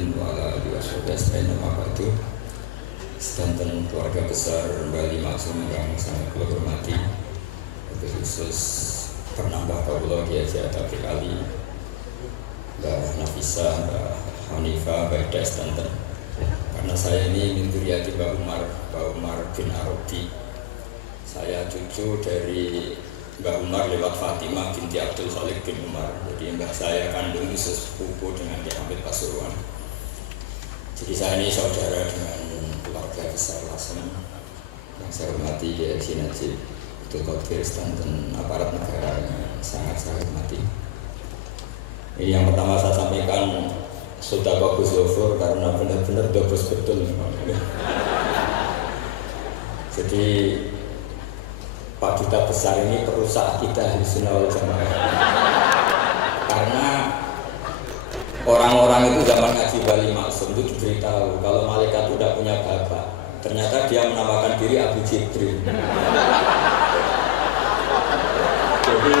Muhammadin wa ala alihi wasallam itu sedanten keluarga besar Bali Maksum yang sangat kula hormati, khusus penambah kawula Kiai Haji Ali, Mbah Nafisa, Mbah Hanifah, Mbah Das sedanten. Karena saya ini min dzurriyyati Mbah Umar bin Arabi. Saya cucu dari Mbah Umar lewat Fatimah binti Abdul Khalik bin Umar. Jadi mbah saya kandung itu sepupu dengan Kiai Hamid Pasuruan. Jadi saya ini saudara dengan keluarga besar Lasem yang saya hormati, Kiai Haji Najib Abdul Qadir dan aparat negara yang sangat saya hormati. Ini yang pertama saya sampaikan sudah bagus Zofur karena benar-benar bagus betul. Jadi Pak Duta Besar ini perusak kita di Sunnah wal Jamaah. Karena orang-orang itu zaman ngaji Bali Maksum itu diberitahu kalau malaikat itu tidak punya bapak. Ternyata dia menamakan diri Abu Jibril. Jadi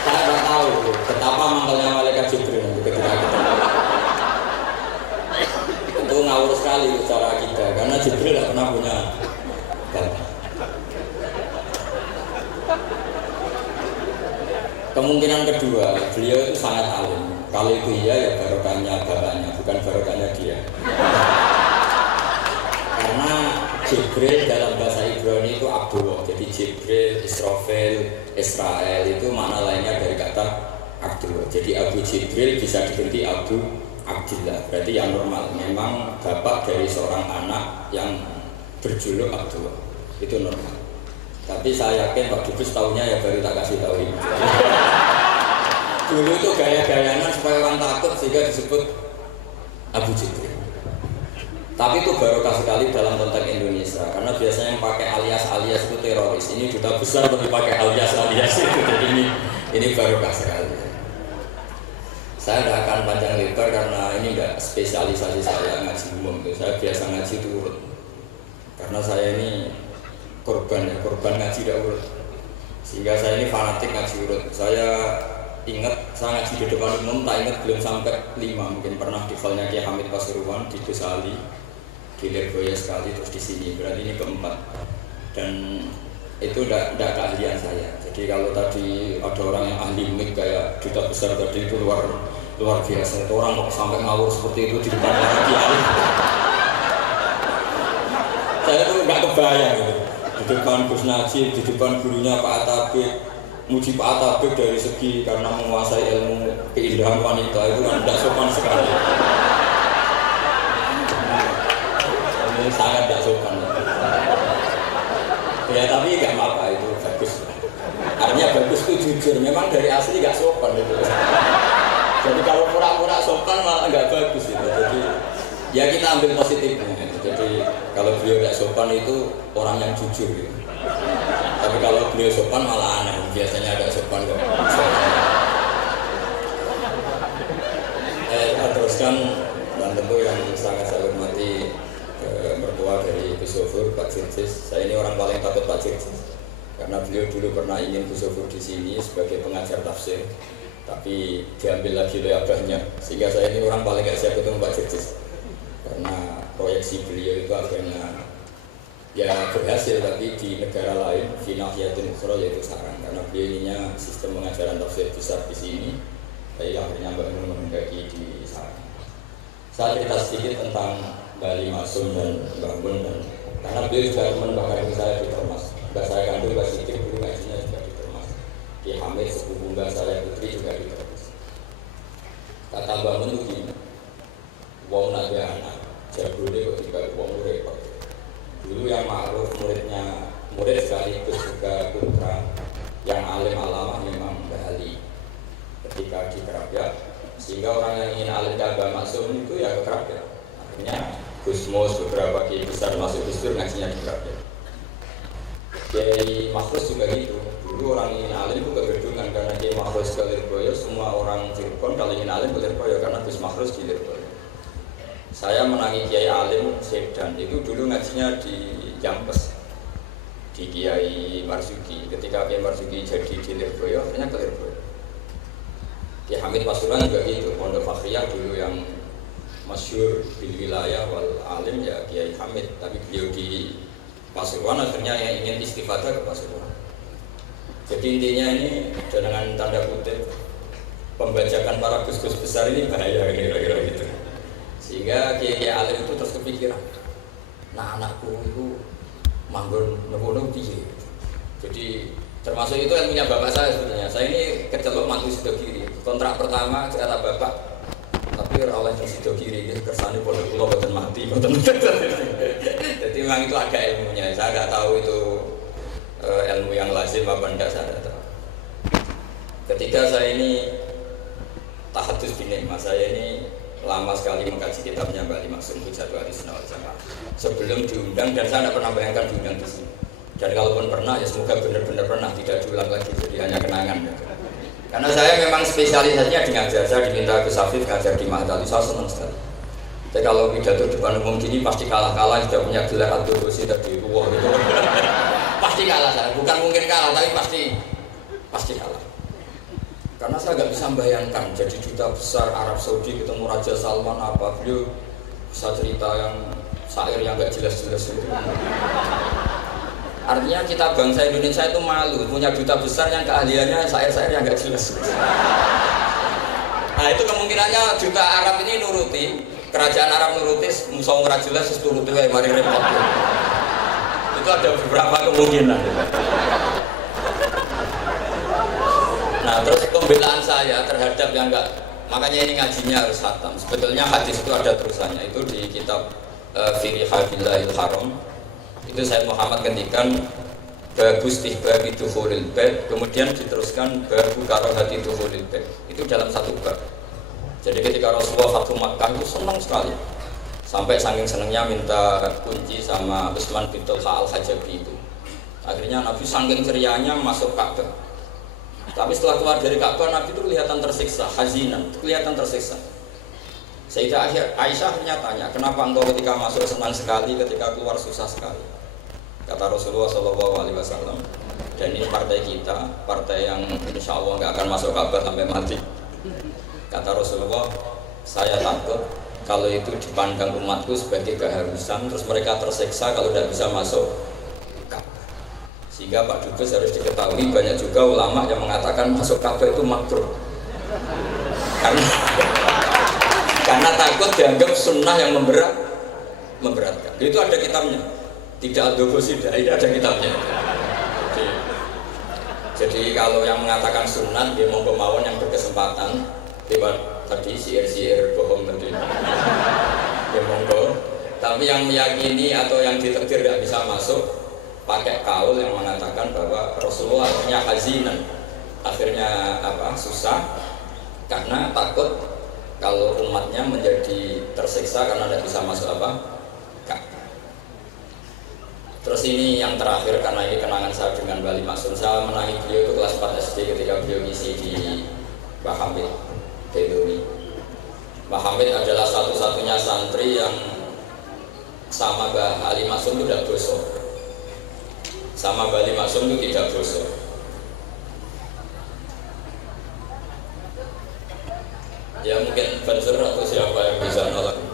saya tidak tahu betapa mantelnya malaikat Jibril ketika kita. Itu ngawur sekali cara kita karena Jibril tidak pernah punya bapak. Kemungkinan kedua, beliau itu sangat alim. Kalau itu iya ya barokahnya bapaknya, bukan barokahnya dia. Karena Jibril dalam bahasa Ibrani itu Abdullah. Jadi Jibril, Israfil, Israel itu makna lainnya dari kata Abdullah. Jadi Abu Jibril bisa diganti Abu Abdillah. Berarti yang normal. Memang bapak dari seorang anak yang berjuluk Abdullah itu normal. Tapi saya yakin Pak Dubes tahunya ya baru tak kasih tahu ini. Dulu itu gaya-gayangan supaya orang takut sehingga disebut Abu Jibril. Tapi itu barokah sekali dalam konteks Indonesia karena biasanya yang pakai alias-alias itu teroris. Ini duta besar tapi pakai alias-alias itu. Jadi ini barokah sekali. Saya tidak akan panjang lebar karena ini tidak spesialisasi saya ngaji umum. Saya biasa ngaji itu urut. Karena saya ini korban ngaji tidak urut. Sehingga saya ini fanatik ngaji urut. Saya ingat, saya ngaji di depan umum, tak ingat belum sampai 5. Mungkin pernah di hallnya Kiai Hamid Pasuruan di Dosali, di Lirboya sekali, terus di sini. Berarti ini keempat. Dan itu tidak keahlian saya. Jadi kalau tadi ada orang yang ahli mik kayak duta besar tadi itu luar biasa. Itu orang kok sampai ngawur seperti itu di depan para kiai. Saya tuh nggak kebayang gitu. Di depan Gus Najib, di depan gurunya Pak Atabik, muji Pak Atabik dari segi karena menguasai ilmu keindahan wanita itu kan tidak sopan sekali. Ini sangat tidak sopan. Ya tapi nggak apa-apa itu bagus. Artinya bagus itu jujur. Memang dari asli nggak sopan itu. Jadi kalau pura-pura sopan malah nggak bagus itu. Jadi ya kita ambil positifnya. Jadi kalau beliau tidak sopan itu orang yang jujur gitu. Tapi kalau beliau sopan malah aneh. Biasanya agak sopan kok. Kita teruskan dan tentu yang sangat saya hormati mertua dari Gus Zofur, Pak Jirjis. Saya ini orang paling takut Pak Jirjis karena beliau dulu pernah ingin Gus Zofur di sini sebagai pengajar tafsir, tapi diambil lagi oleh abahnya. Sehingga saya ini orang paling gak siap ketemu Pak Jirjis karena proyeksi beliau itu akhirnya ya berhasil, tapi di negara lain finahiyatul ukhra yaitu Sarang karena beliau ininya sistem pengajaran tafsir besar di sini, tapi akhirnya bangun menghendaki di Sarang. Saya cerita sedikit tentang Bali Maksum dan Mbah Mun dan karena beliau juga teman Mbah Kandung saya di Termas. Mbah saya kandung Mbah Sidik dulu ngajinya juga di Termas. Di Hamid sepupu Mbah saya Putri juga di Termas. Kata Mbah Mun itu gini, wong nak dia anak jabule kok juga wong repot. Dulu yang ma'ruf murid sekaligus juga putra yang alim alamah memang Mbah Ali ketika di Kerapiak, sehingga orang yang ingin alim Mbah Maksum itu ya ke Kerapiak. Akhirnya Gus Mus beberapa kiai besar masuk Gus Dur ngajinya di Kerapiak. Kiai Makhrus juga gitu. Dulu orang ingin alim itu kegedungan karena Kiai Makhrus ke Lirboyo, semua orang Cirebon kalau ingin alim ke Lirboyo karena Gus Makhrus di Lirboyo. Saya menangi Kiai Alim Sedan itu dulu ngajinya di Jampes di Kiai Marzuki. Ketika Kiai Marzuki jadi di Lirboyo, akhirnya ke Lirboyo. Kiai Hamid Pasuruan juga gitu, Pondok Fakhriyah dulu yang masyhur di wilayah wal alim ya Kiai Hamid, tapi beliau di Pasuruan akhirnya yang ingin istifadah ke Pasuruan. Jadi intinya ini dengan tanda kutip pembajakan para gus-gus besar ini bahaya kira-kira gitu. Sehingga Kiai alim itu terus kepikiran, nah anakku itu manggon nopo piye. Jadi termasuk itu ilmunya bapak saya sebenarnya. Saya ini kecelok mantu sido kiri. Kontrak pertama kata bapak, tapi oleh sido kiri kersane pondok kula boten mati, boten. Jadi memang itu ada ilmunya. Saya nggak tahu itu ilmu yang lazim apa enggak, saya tidak tahu. Ketika saya ini tahadus binikmah, saya ini lama sekali mengkaji kitabnya Mbak Ali Maksum Hujjatul Ahlussunnah wal Jamaah sebelum diundang, dan saya tidak pernah bayangkan diundang di sini. Dan kalaupun pernah, ya semoga benar-benar pernah, tidak diulang lagi, jadi hanya kenangan. Karena saya memang spesialisasinya di ngajar, saya diminta ke Safif ngajar di Mahdali, saya senang sekali. Tapi kalau pidato depan umum gini pasti kalah-kalah, sudah punya gelar advokusi tadi, wah gitu. Pasti kalah saya, bukan mungkin kalah, tapi pasti kalah. Karena saya nggak bisa membayangkan jadi duta besar Arab Saudi ketemu Raja Salman apa, beliau bisa cerita yang syair yang nggak jelas-jelas itu. Artinya kita bangsa Indonesia itu malu punya duta besar yang keahliannya syair-syair yang nggak jelas. Nah itu kemungkinannya duta Arab ini nuruti, kerajaan Arab nuruti, musuh nggak jelas terus turuti kayak mari repot. Itu ada beberapa kemungkinan. Nah terus pembelaan saya terhadap yang enggak, makanya ini ngajinya harus khatam. Sebetulnya hadis itu ada terusannya, itu di kitab Fi Hadillahil Haram. Itu saya Muhammad kentikan bagus tihbabi dukhulil bait, kemudian diteruskan babu karahati dukhulil bait. Itu dalam satu bab. Jadi ketika Rasulullah Fathu Makkah itu senang sekali, sampai saking senangnya minta kunci sama Utsman bin Talha al-Hajabi itu. Akhirnya Nabi saking cerianya masuk Ka'bah. Tapi setelah keluar dari Ka'bah, Nabi itu kelihatan tersiksa, hazinan, kelihatan tersiksa. Sayyidah Aisyah akhirnya tanya, kenapa engkau ketika masuk senang sekali, ketika keluar susah sekali? Kata Rasulullah SAW, dan ini partai kita, partai yang insya Allah nggak akan masuk Ka'bah sampai mati. Kata Rasulullah, saya takut kalau itu dipandang umatku sebagai keharusan, terus mereka tersiksa kalau tidak bisa masuk Ka'bah. Sehingga Pak Dubes harus diketahui, banyak juga ulama yang mengatakan masuk Ka'bah itu makruh. Karena takut dianggap sunnah yang memberatkan. Itu ada kitabnya, tidak adobosidah, ini ada kitabnya. Jadi kalau yang mengatakan sunnah, dia mau kemauan yang berkesempatan, lewat tadi siir bohong tadi, dia monggo. Tapi yang meyakini atau yang ditakdir tidak bisa masuk, pakai kaul yang mengatakan bahwa Rasulullah akhirnya hazinan, akhirnya susah karena takut kalau umatnya menjadi tersiksa karena tidak bisa masuk Ka'bah. Terus ini yang terakhir, karena ini kenangan saya dengan Bali Maksum. Saya menangi beliau itu kelas 4 SD ketika beliau ngisi di Mbah Hamid Bedoni. Mbah Hamid adalah satu-satunya santri yang sama Mbah Ali Maksum itu tidak bosok. Sama Bali Maksum itu tidak bosok. Ya mungkin Banser atau siapa yang bisa nolak.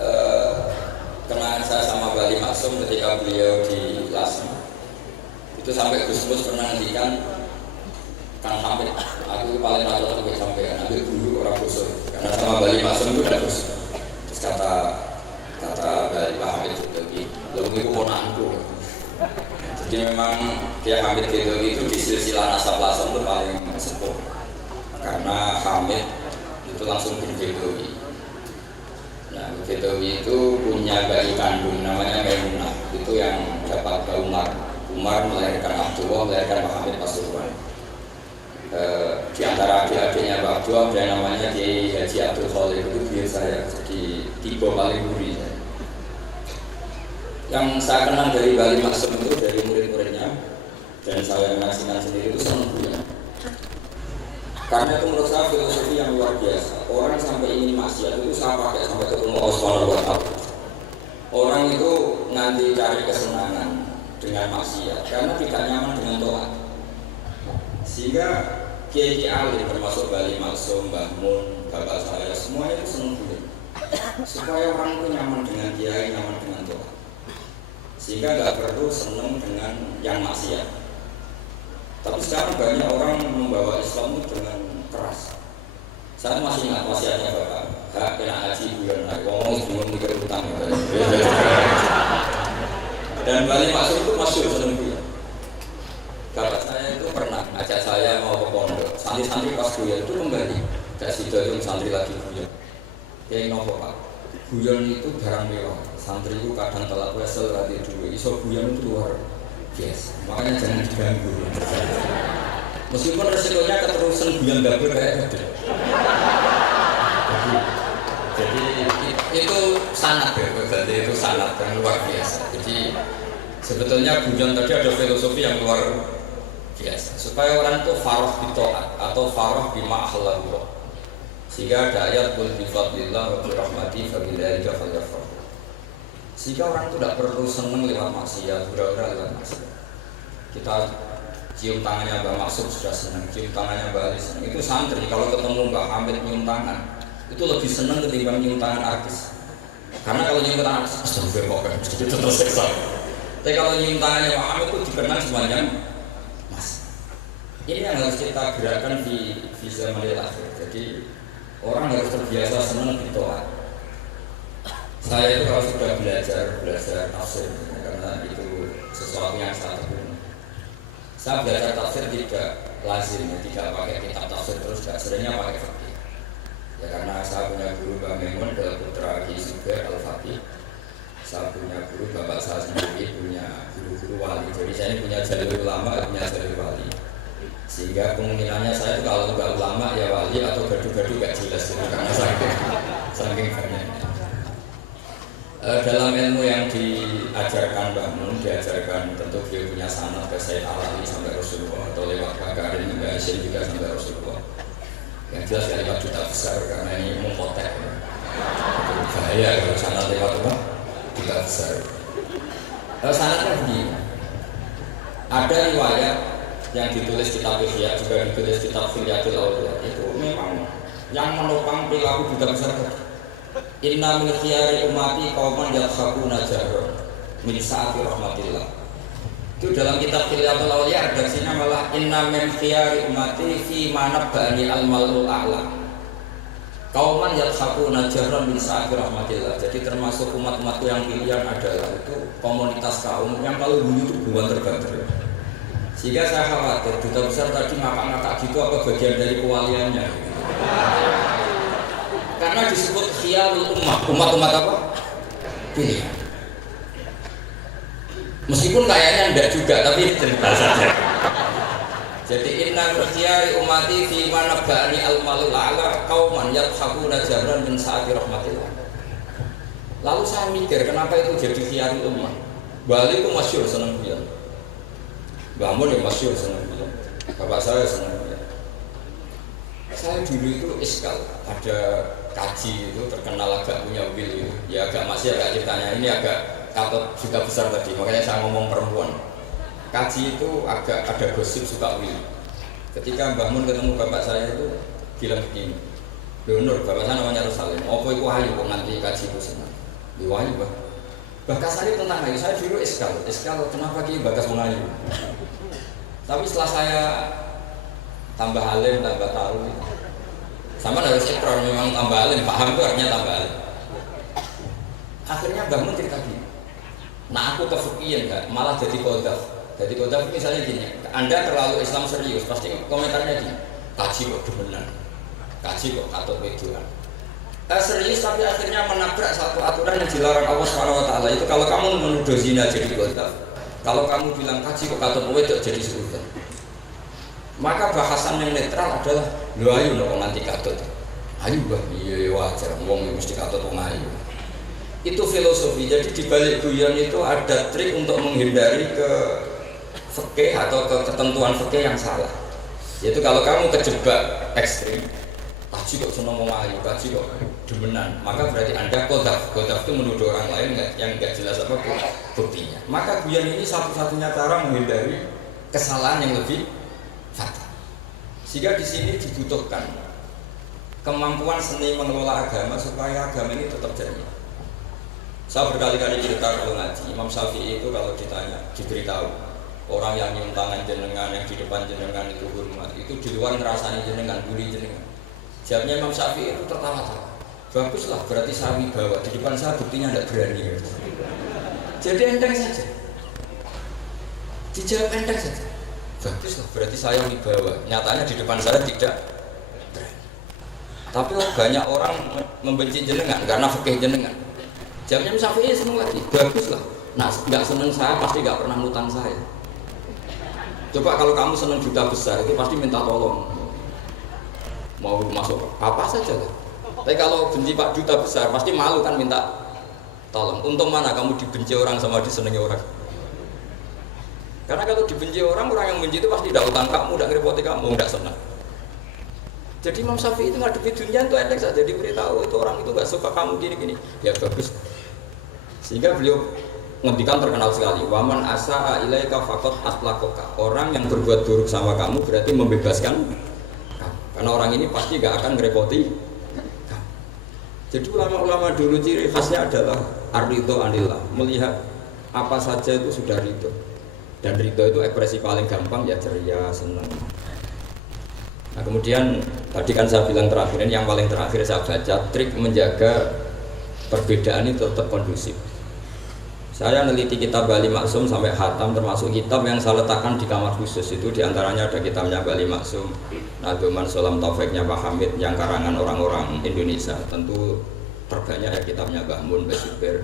eh, kenangan saya sama Bali Maksum ketika beliau di Lasem itu sampai Gus Mus pernah ngendikan, Kang Hamid, aku paling rata untuk sampean ambil dulu orang Gus, karena sama Bali Maksum itu udah Gus. Terus kata Bali Pak Hamid itu, lalu itu ponanku. Jadi memang Kiai Hamid itu di silsilah nasab Lasem itu paling sepuh, karena Hamid itu langsung bin Bedowi. Nah, Bedowi itu punya bayi kandung namanya Maimunah, itu yang dapat Umar melahirkan Abdullah, melahirkan Muhammad Pasuruan. Di antara adik-adiknya Pak Abdullah ada yang namanya Kiai Haji Abdul Khalid, itu biar saya, jadi tipe paling buri. Yang saya kenal dari Bali Maksum itu dari murid-muridnya, dan saya menyaksikan sendiri itu senang punya. Karena itu menurut saya filosofi yang luar biasa. Orang sampai ingin maksiat itu saya pakai sampai ketemu Allah Subhanahu wa Ta'ala. Orang itu nanti cari kesenangan dengan maksiat karena tidak nyaman dengan to'at. Sehingga Kiai alim termasuk Bali Maksum, Mbah Mun, bapak saya, semuanya itu senang dulu supaya orang itu nyaman dengan kiai, nyaman dengan to'at, sehingga nggak perlu senang dengan yang maksiat. Tapi sekarang banyak orang membawa Islam itu dengan keras. Saya masih ingat wasiatnya bapak, gak kena haji bulan, ngomong sebelum mikir utang. Dan Bali Maksum itu masyhur seneng bulan. Bapak saya itu pernah ajak saya mau ke pondok, santri-santri pas bulan itu kembali, gak sido santri lagi bulan. Kayak nopo pak, bulan itu barang mewah. Santri itu kadang telat wesel rati dulu, iso bulan itu luar biasa. Makanya jangan diganggu. Meskipun resikonya keterusan bulan double kayak gede. Jadi itu sangat ya, berarti itu sangat yang luar biasa. Jadi sebetulnya bulan tadi ada filosofi yang luar biasa supaya orang itu farah bitoat atau farah bima ahlallah. Sehingga ada ayat qul bi fadlillah wa bi rahmatihi fa bidzalika falyafrahu. Sehingga orang itu tidak perlu senang lewat maksiat, hura-hura lewat maksiat. Kita cium tangannya Mbak Maksud sudah senang, cium tangannya Mbak Ali senang. Itu santri kalau ketemu Mbak Hamid nyium tangan itu lebih senang ketimbang nyium tangan artis. Karena kalau nyium tangan artis, astagfirullah, itu tersiksa. Tapi kalau nyium tangannya Mbak Hamid itu dikenang semuanya mas. Ini yang harus kita gerakkan di zaman akhir. Jadi orang harus terbiasa senang berdoa. Saya itu kalau sudah belajar tafsir, karena itu sesuatu yang saya tekuni. Saya belajar tafsir tidak lazim, tidak pakai kitab tafsir terus, seringnya pakai fakih. Ya karena saya punya guru Mbak Memun adalah putra Ki Zubair Al-Fatih. Saya punya guru, bapak saya sendiri punya guru-guru wali. Jadi saya ini punya jalur ulama, punya jalur wali. Sehingga kemungkinannya saya itu kalau nggak ulama ya wali atau gaduh-gaduh nggak jelas itu karena saking banyaknya. Dalam ilmu yang diajarkan Mbah Mun, diajarkan tentu dia punya sanad ke Sayyid Al-Ali sampai Rasulullah atau lewat Pak Karim Mbah Hasyim juga sampai Rasulullah. Yang jelas ya lewat duta besar karena ini mengkotek. Bahaya kalau sanad lewat apa? Duta besar. Sanadnya begini. Ada riwayat yang ditulis kitab Ihya juga ditulis kitab Hilyatul Awliya itu memang yang menopang perilaku duta besar tadi. Inna min khiyari umati qauman yadkhakuna jahran min sa'ati rahmatillah. Itu dalam kitab Hilyatul Awliya redaksinya malah inna min khiyari umati fi manabbani al-malul a'la. Qauman yadkhakuna jahran min sa'ati rahmatillah. Jadi termasuk umat-umatku yang pilihan adalah itu komunitas kaum yang kalau bunyi itu bukan terbantu. Sehingga saya khawatir duta besar tadi ngakak-ngakak gitu apa bagian dari kewaliannya. Karena disebut khiyarul umat apa? Pilihan. Meskipun kayaknya enggak juga, tapi cerita saja. Jadi inna khiyari umati fi manabbani al-malul a'la qauman yadkhakuna jahran min sa'ati rahmatillah. Lalu saya mikir kenapa itu jadi khiyarul umat? Bali itu masyhur senang bulan. Mbah Mun ya masyhur senang bulan. Bapak saya senang bulan. Saya dulu itu iskal ada kaji itu terkenal agak punya wil ya agak masih agak ceritanya ini agak katut juga besar tadi makanya saya ngomong perempuan. Kaji itu agak ada gosip suka wil. Ketika Mbah Mun ketemu bapak saya itu bilang begini, Nur, bapak saya namanya Rosalim. Apa itu wahyu kok nanti kaji itu senang? Di wahyu bah. Bakas saya tentang wahyu, saya dulu eskal kenapa ki bakas wahyu? Tapi setelah saya tambah alim, tambah tahu, sama harus ikrar memang tambah alim, paham itu artinya tambah alim. Akhirnya bangun cerita gini. Nah aku kefikiran enggak, malah jadi kodaf. Jadi kodaf misalnya gini, Anda terlalu Islam serius, pasti komentarnya gini, kaji kok demenan, kaji kok katut wedoan. Serius tapi akhirnya menabrak satu aturan yang dilarang Allah SWT. Itu kalau kamu menuduh zina jadi kodaf, kalau kamu bilang kaji kok katut wedok jadi sebutan. Maka bahasan yang netral adalah lo ayo no nanti katut, ayo bah iya wajar, wong mesti katut wong ayo. Itu filosofi. Jadi di balik guyon itu ada trik untuk menghindari ke fikih atau ke ketentuan fikih yang salah. Yaitu kalau kamu kejebak ekstrim, kaji kok seneng wong ayu, kaji kok demenan, maka berarti Anda kodaf. Kodaf itu menuduh orang lain yang nggak jelas apa buktinya. Maka guyon ini satu-satunya cara menghindari kesalahan yang lebih fatal. Sehingga di sini dibutuhkan kemampuan seni mengelola agama supaya agama ini tetap jernih. Saya berkali-kali cerita kalau ngaji, Imam Syafi'i itu kalau ditanya, diberitahu orang yang nyium tangan jenengan, yang di depan jenengan itu hormat, itu di luar ngerasani jenengan, bully jenengan. Jawabnya Imam Syafi'i itu tertawa-tawa. Baguslah, berarti saya wibawa, di depan saya buktinya tidak berani. Jadi enteng saja. Dijawab enteng saja. Baguslah, berarti saya wibawa. Nyatanya di depan saya tidak berani. Tapi banyak orang membenci jenengan karena fikih jenengan. Jawabnya Imam Syafi'i seneng lagi, baguslah. Nah, nggak seneng saya pasti nggak pernah ngutang saya. Coba kalau kamu seneng juta besar itu pasti minta tolong. Mau masuk apa saja lah. Tapi kalau benci Pak Duta besar pasti malu kan minta tolong. Untung mana kamu dibenci orang sama disenangi orang. Karena kalau dibenci orang yang benci itu pasti tidak utang kamu, tidak ngerepoti kamu, tidak senang. Jadi Imam Syafi'i itu ngadepi dunia itu enteng saja, diberitahu itu orang itu nggak suka kamu gini-gini. Ya bagus. Sehingga beliau ngendikan terkenal sekali, waman asa'a ilaika faqad atlaqaka. Orang yang berbuat buruk sama kamu berarti membebaskan kamu. Karena orang ini pasti gak akan ngerepoti kamu. Jadi ulama-ulama dulu ciri khasnya adalah ar-ridho anillah, melihat apa saja itu sudah ridho. Dan ridho itu ekspresi paling gampang ya ceria, senang. Nah kemudian tadi kan saya bilang terakhir ini yang paling terakhir saya baca trik menjaga perbedaan itu tetap kondusif. Saya meneliti kitab Bali Maksum sampai khatam, termasuk kitab yang saya letakkan di kamar khusus itu diantaranya ada kitabnya Bali Maksum, Nadoman Solam Taufiknya Pak Hamid yang karangan orang-orang Indonesia. Tentu terbanyak ya kitabnya Mbah Mun, Mbah Zubair.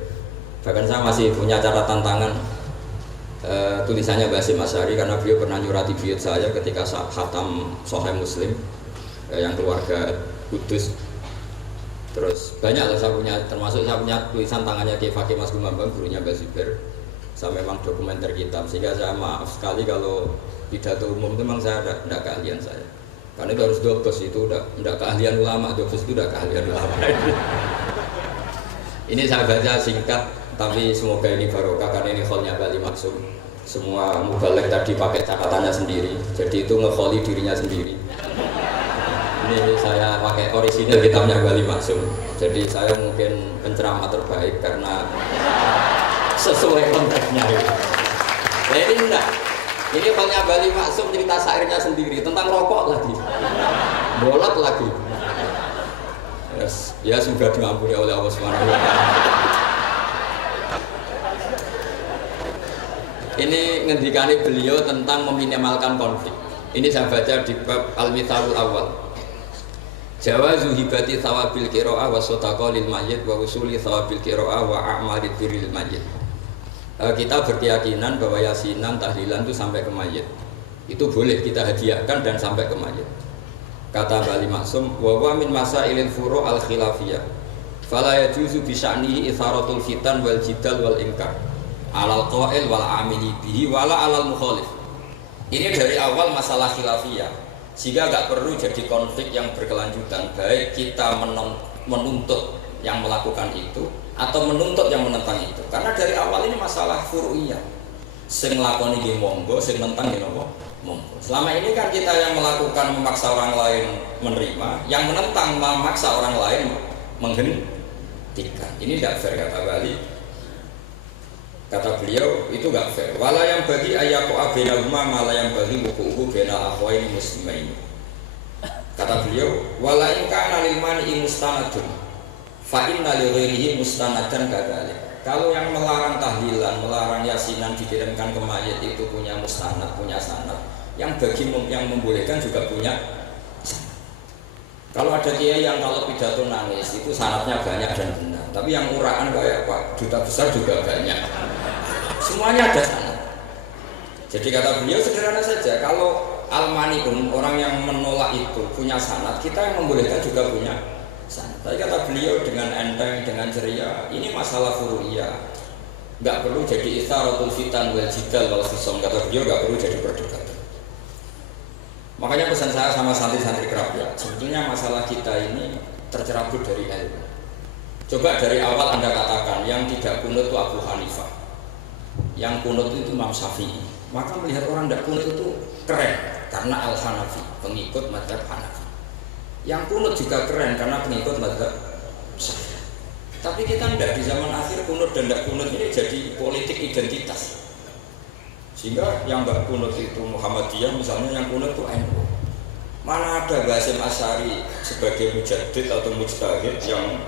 Bahkan saya masih punya catatan tangan tulisannya Basim Asyari karena beliau pernah nyurati buyut saya ketika khatam Sahih Muslim yang keluarga Kudus. Terus banyak lah saya punya, termasuk saya punya tulisan tangannya Ki Fakih Mas Gumambang, gurunya Mbak Zubair. Saya memang dokumenter kitab, sehingga saya maaf sekali kalau pidato umum itu memang saya tidak keahlian saya. Karena itu harus dobes, itu tidak keahlian ulama, dobes itu tidak keahlian ulama. Ini saya baca singkat, tapi semoga ini barokah karena ini kholnya Bali Maksum. Semua mubalek tadi pakai catatannya sendiri, jadi itu ngekholi dirinya sendiri. Ini saya pakai orisinil kitabnya Bali Maksum. Jadi saya mungkin penceramah terbaik karena sesuai konteksnya. Nah ini enggak. Ini kolnya Bali Maksum cerita syairnya sendiri tentang rokok lagi, bolot lagi. Yes. Ya semoga diampuni oleh Allah Subhanahu wa Ta'ala. Ini ngendikane beliau tentang meminimalkan konflik. Ini saya baca di bab Al-Mithalul Awal. Jawazu hibati thawabil qiraah wa shadaqah lil mayyit wa usuli thawabil qiraah wa a'malid birril mayyit. Kita berkeyakinan bahwa yasinan, tahlilan itu sampai ke mayit. Itu boleh kita hadiahkan dan sampai ke mayit. Kata Bali Maksum, wa huwa min masailil furu' al khilafiyah. Fala yajuzu bi sya'nihi itharatul fitan wal jidal wal inkar. Alal qail wal amili bihi wala alal mukhalif. Ini dari awal masalah khilafiyah. Sehingga nggak perlu jadi konflik yang berkelanjutan, baik kita menuntut yang melakukan itu atau menuntut yang menentang itu, karena dari awal ini masalah furu'iyah. Sing nglakoni nggih monggo, sing nentang nggih napa? Monggo. Selama ini kan kita yang melakukan memaksa orang lain menerima, yang menentang memaksa orang lain menghentikan. Ini tidak fair kata Bali. Kata beliau itu nggak fair. Wala yang bagi ayyaku abinahuma malah yang bagi buku bena akhwain muslimain. Kata beliau, wala in kana lil mani mustanadun fa inna li ghairihi mustanadan kadzalik. Kalau yang melarang tahlilan, melarang yasinan dikirimkan ke mayit itu punya mustanad, punya sanad. Yang bagi yang membolehkan juga punya sanad. Kalau ada kiai yang kalau pidato nangis itu sanadnya banyak dan benar. Tapi yang uraan kayak Pak Duta Besar juga banyak. Semuanya ada sanad. Jadi kata beliau sederhana saja, kalau al-mani'un orang yang menolak itu punya sanad, kita yang membolehkan juga punya sanad. Tapi kata beliau dengan enteng, dengan ceria, ini masalah furu'iyah. Enggak perlu jadi itsaratul fitan wal jidal wal khisam. Kata beliau enggak perlu jadi perdebatan. Makanya pesan saya sama santri-santri kerabat, sebetulnya masalah kita ini tercerabut dari ilmu. Coba dari awal Anda katakan yang tidak kunut itu Abu Hanifah, yang kunut itu Imam Syafi'i. Maka melihat orang tidak kunut itu keren karena Al-Hanafi, pengikut mazhab Hanafi. Yang kunut juga keren karena pengikut mazhab Syafi'i. Tapi kita tidak, di zaman akhir kunut dan tidak kunut ini jadi politik identitas. Sehingga yang nggak kunut itu Muhammadiyah, misalnya yang kunut itu NU. Mana ada Basim Asy'ari sebagai mujaddid atau mujtahid yang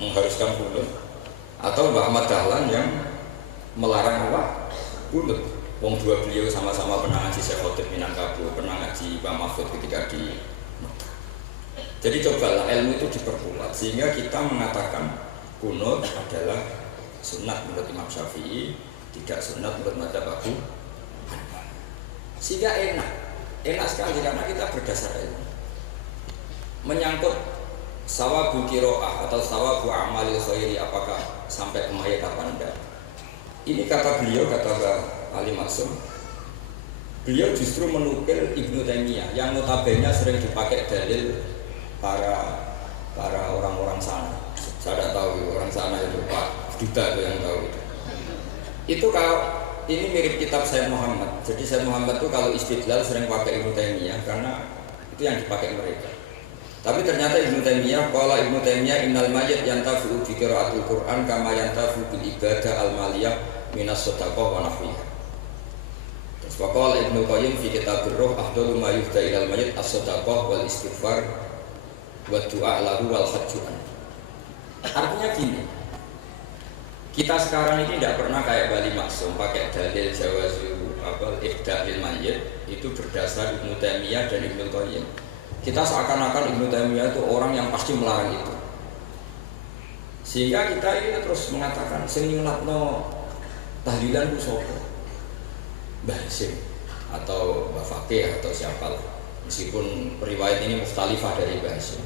mengharuskan kunut, atau Mbah Ahmad Dahlan yang melarang apa? Kunut. Wong dua beliau sama-sama pernah ngaji Syekh Khotib Minangkabau, pernah ngaji Pak Mahfud ketika di Mekah. Jadi cobalah ilmu itu diperkuat sehingga kita mengatakan kunut adalah sunat menurut Imam Syafi'i, tidak sunat menurut mazhab Abu Hanifah. Sehingga enak sekali karena kita berdasar ilmu. Menyangkut sawabu qiraah atau sawabu amalil khairi, apakah sampai ke mayat apa enggak? Ini kata beliau, kata Mbah Ali Maksum, beliau justru menukil Ibnu Taimiyah yang notabene sering dipakai dalil para orang-orang sana. Saya tidak tahu orang sana itu Pak Duta itu yang tahu itu. Itu kalau ini mirip kitab Sayyid Muhammad. Jadi Sayyid Muhammad itu kalau istidlal sering pakai Ibnu Taimiyah karena itu yang dipakai mereka. Tapi ternyata Ibnu Taimiyah, qala Ibnu Taimiyah innal mayyit yantafi'u bi qira'atil Qur'an kama yantafi'u bil ibadah al-maliyah minas shadaqah wa nahwiha. Terus qala Ibnu Qayyim fi kitabir Ruh afdalu ma yuhda ilal mayyit as-shadaqah wal istighfar wa du'a lahu wal hajju. Artinya gini, kita sekarang ini tidak pernah kayak Bali Maksum pakai dalil jawazu ihda lil mayyit itu berdasar Ibnu Taimiyah dan Ibnu Qayyim. Kita seakan-akan Ibnu Taimiyah itu orang yang pasti melarang itu. Sehingga kita ini terus mengatakan sing nyunatno tahlilan itu sapa? Mbah Hasyim atau Mbah Fakih atau siapa lah. Meskipun riwayat ini mukhtalifah dari Mbah Hasyim.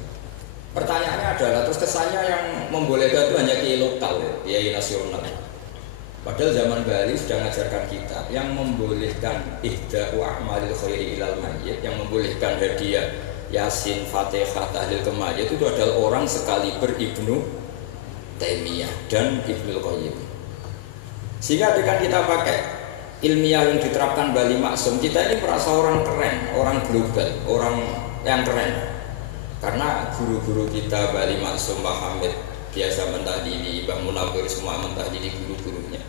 Pertanyaannya adalah terus kesannya yang membolehkan itu hanya kiai lokal, kiai nasional. Padahal zaman Bali sudah mengajarkan kita yang membolehkan ihda wa amalil khairi ilal mayyit, yang membolehkan hadiah Yasin, Fatihah, tahlil ke mayit itu adalah orang sekaliber Ibnu Taimiyah dan Ibnu Qayyim. Sehingga dengan kita pakai ilmiah yang diterapkan Bali Maksum, kita ini merasa orang keren, orang global, orang yang keren. Karena guru-guru kita Bali Maksum, Mbah Hamid biasa mentahdili, Mbah Munawwir semua mentahdili guru-gurunya.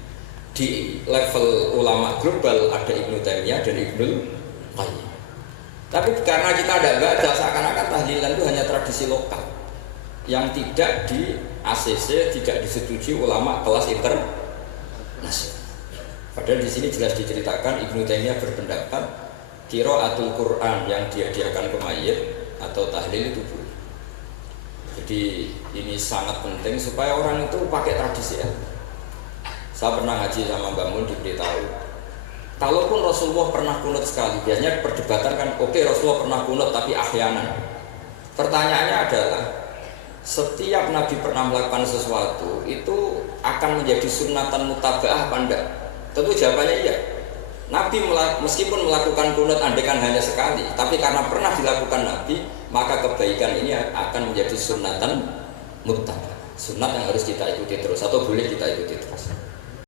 Di level ulama global ada Ibnu Taimiyah dan Ibnu Qayyim. Tapi karena kita tidak baca, seakan-akan tahlilan itu hanya tradisi lokal yang tidak di ACC, tidak disetujui ulama kelas internasional. Padahal di sini jelas diceritakan Ibnu Taimiyah berpendapat qiraatul Quran yang dihadiahkan ke mayit atau tahlil itu boleh. Jadi ini sangat penting supaya orang itu pakai tradisi ilmu. Saya pernah ngaji sama Mbak Mun, diberitahu kalaupun Rasulullah pernah kunut sekali, biasanya perdebatan kan, oke, Rasulullah pernah kunut tapi ahyanan. Pertanyaannya adalah setiap Nabi pernah melakukan sesuatu itu akan menjadi sunnatan mutaba'ah apa enggak? Tentu jawabannya iya. Nabi meskipun melakukan kunut andaikan hanya sekali, tapi karena pernah dilakukan Nabi, maka kebaikan ini akan menjadi sunnatan mutaba'ah, sunnat yang harus kita ikuti terus atau boleh kita ikuti terus.